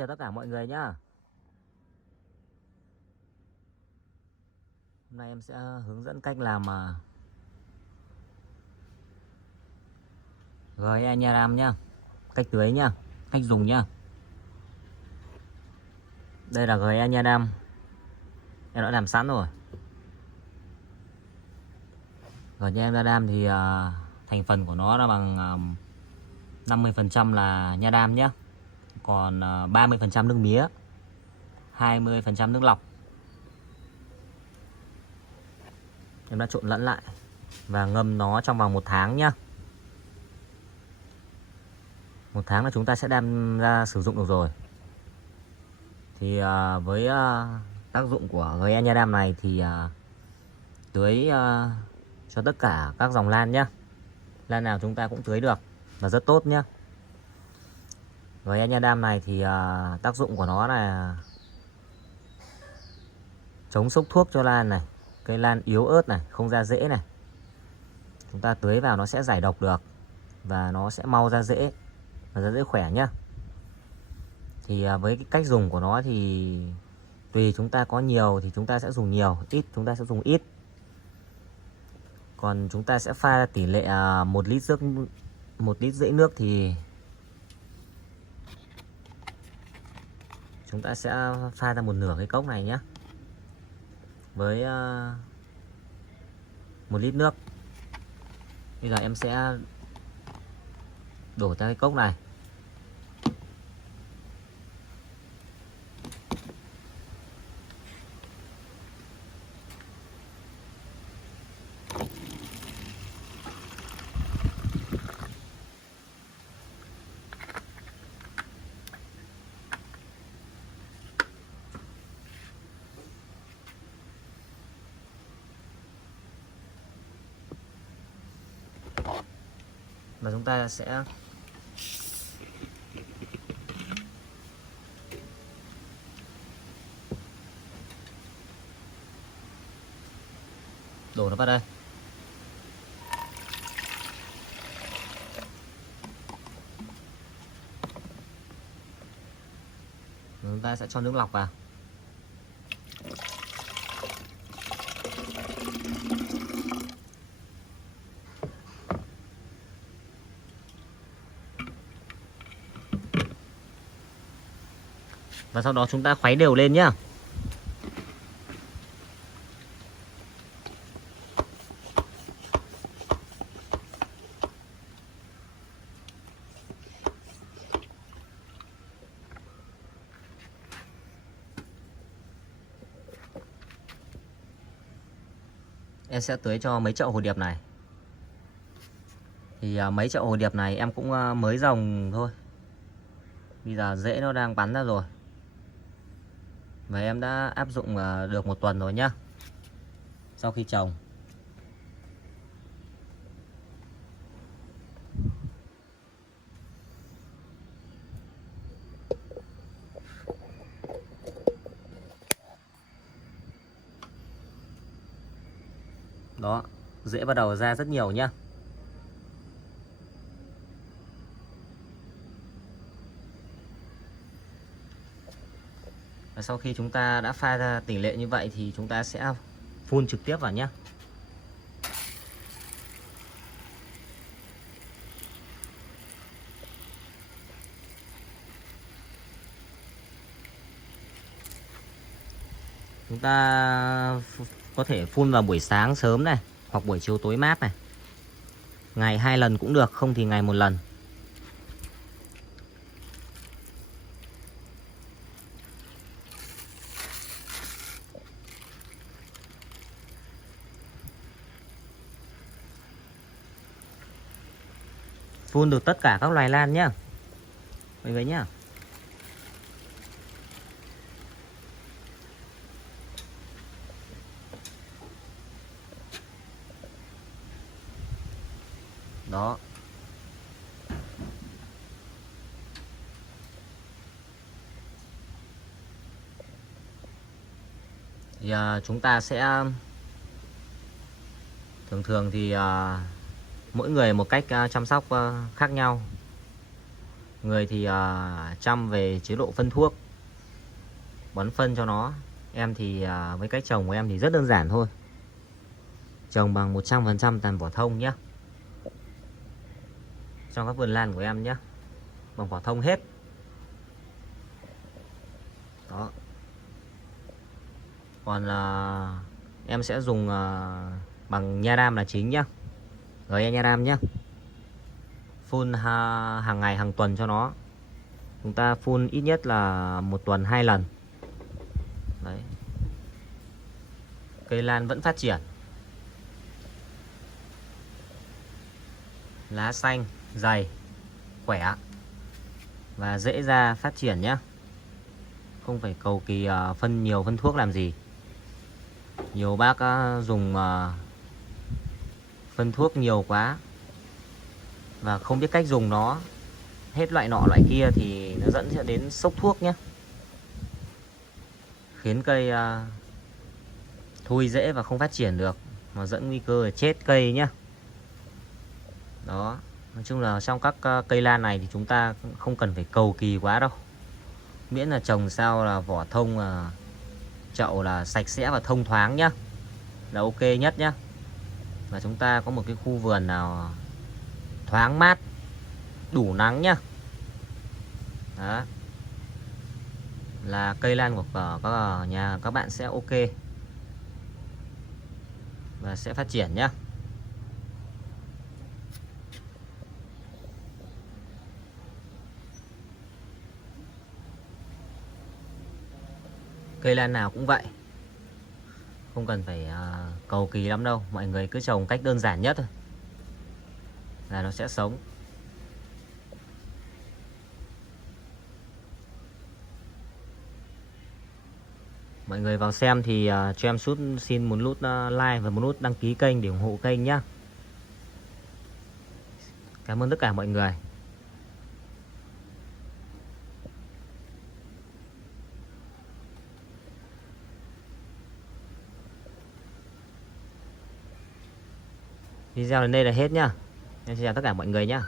chào tất cả mọi người nhá. Hôm nay em sẽ hướng dẫn cách làm gói Anyaram nhá. Cách tưới nhá, cách dùng nhá. Đây là gói Anyaram. Em đã làm sẵn rồi. Gói Anyaram thì thành phần của nó là bằng 50% là nha đam nhé. Còn 30% nước mía, 20% nước lọc. Em đã trộn lẫn lại và ngâm nó trong vòng 1 tháng nhá. 1 tháng là chúng ta sẽ đem ra sử dụng được rồi. Thì với tác dụng của gói Anyaram này thì tưới cho tất cả các dòng lan nhá. Lan nào chúng ta cũng tưới được và rất tốt nhá. Gói Anyaram này thì tác dụng của nó là chống sốc thuốc cho lan này, cây lan yếu ớt này, không ra rễ này. Chúng ta tưới vào nó sẽ giải độc được và nó sẽ mau ra rễ và ra rễ khỏe nhá. Thì với cái cách dùng của nó thì tùy chúng ta có nhiều thì chúng ta sẽ dùng nhiều, ít chúng ta sẽ dùng ít. Còn chúng ta sẽ pha tỷ lệ 1 lít rưỡi nước thì chúng ta sẽ pha ra 1/2 cái cốc này nhé. Với 1 lít nước. Bây giờ em sẽ đổ ra cái cốc này. Và chúng ta sẽ đổ nó vào đây. Chúng ta sẽ cho nước lọc vào. Và sau đó chúng ta khuấy đều lên nhá. Em sẽ tưới cho mấy chậu hồ điệp này. Thì mấy chậu hồ điệp này em cũng mới trồng thôi. Bây giờ rễ nó đang bắn ra rồi. Và em đã áp dụng được 1 tuần rồi nhá. Sau khi trồng. Đó, rễ bắt đầu ra rất nhiều nhá. Và sau khi chúng ta đã pha ra tỷ lệ như vậy thì chúng ta sẽ phun trực tiếp vào nhé. Chúng ta có thể phun vào buổi sáng sớm này hoặc buổi chiều tối mát này. Ngày 2 lần cũng được, không thì ngày 1 lần. Phun được tất cả các loài lan nhá mọi người nhá. Đó. Thì chúng ta sẽ thường thì mỗi người một cách chăm sóc khác nhau. Người thì chăm về chế độ phân thuốc, bón phân cho nó. Em thì với cách trồng của em thì rất đơn giản thôi. Trồng bằng 100% tàn vỏ thông nhé. Trong các vườn lan của em nhé, bằng vỏ thông hết. Đó. Còn em sẽ dùng bằng nha đam là chính nhá. Rồi nha đam nhá. Phun hàng ngày hàng tuần cho nó. Chúng ta phun ít nhất là 1 tuần 2 lần. Đấy. Cây lan vẫn phát triển. Lá xanh, dày, khỏe và dễ ra phát triển nhá. Không phải cầu kỳ nhiều phân thuốc làm gì. Nhiều bác dùng phân thuốc nhiều quá và không biết cách dùng nó, hết loại nọ loại kia thì nó dẫn sẽ đến sốc thuốc nhé, khiến cây thui rễ và không phát triển được, mà dẫn nguy cơ là chết cây nhé. Đó, nói chung là trong các cây lan này thì chúng ta không cần phải cầu kỳ quá đâu, miễn là trồng sao là vỏ thông chậu là sạch sẽ và thông thoáng nhá, là ok nhất nhá. Và chúng ta có một cái khu vườn nào thoáng mát, đủ nắng nhá. Đó, là cây lan của các nhà các bạn sẽ ok và sẽ phát triển nhá. Cây lan nào cũng vậy, không cần phải cầu kỳ lắm đâu. Mọi người cứ trồng cách đơn giản nhất thôi là nó sẽ sống. Mọi người vào xem thì cho em xin một nút like và một nút đăng ký kênh để ủng hộ kênh nhé. Cảm ơn tất cả mọi người. Video đến đây là hết nhá. Em xin chào tất cả mọi người nhé.